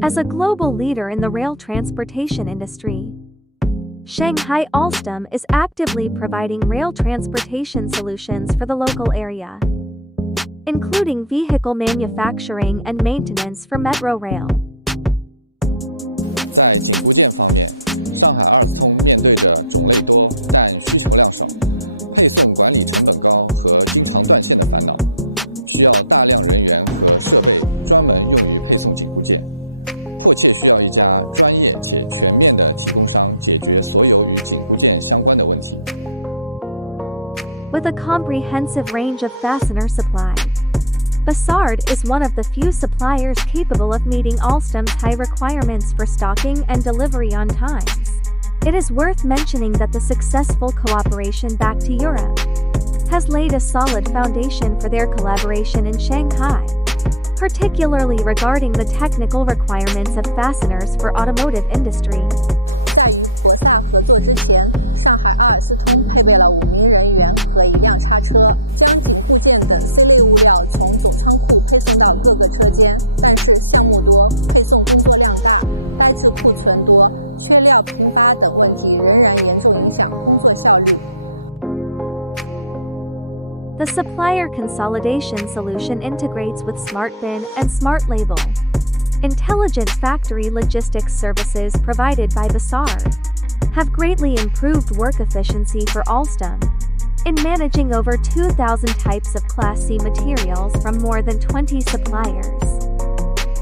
As a global leader in the rail transportation industry, Shanghai Alstom is actively providing rail transportation solutions for the local area, including vehicle manufacturing and maintenance for metro rail. 在零部件方面，上海二通面对着种类多但需求量少、配送管理成本高和经常断线的烦恼，需要大量人员和设备专门用于配送零部件，迫切需要一家专业且全面的提供商解决所有与零部件相关的问题。With a comprehensive range of fastener supply, Bossard is one of the few suppliers capable of meeting Alstom's high requirements for stocking and delivery on times. It is worth mentioning that the successful cooperation back to Europe has laid a solid foundation for their collaboration in Shanghai, particularly regarding the technical requirements of fasteners for automotive industry. 在与博萨合作之前，上海阿尔斯通配备了5名人员和1辆叉车，将零部件等 C 类物料从总仓库配送到各个车间。但是项目多，配送工作量大，单质库存多，缺料频发等问题仍然严重影响工作效率。The supplier consolidation solution integrates with SmartBin and SmartLabel, intelligent factory logistics services provided by Bossard, have greatly improved work efficiency for Alstom in managing over 2,000 types of Class C materials from more than 20 suppliers.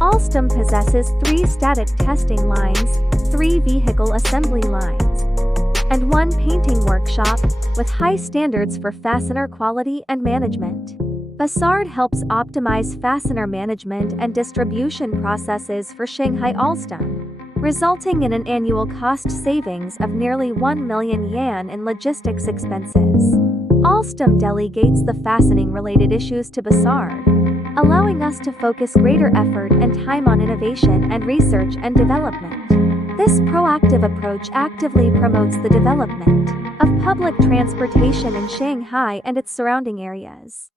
Alstom possesses 3 static testing lines, 3 vehicle assembly lines, and 1 painting workshop, with high standards for fastener quality and management. Bossard helps optimize fastener management and distribution processes for Shanghai Alstom, resulting in an annual cost savings of nearly 1 million yuan in logistics expenses. Alstom delegates the fastening-related issues to Bossard, allowing us to focus greater effort and time on innovation and research and development. This proactive approach actively promotes the development of public transportation in Shanghai and its surrounding areas.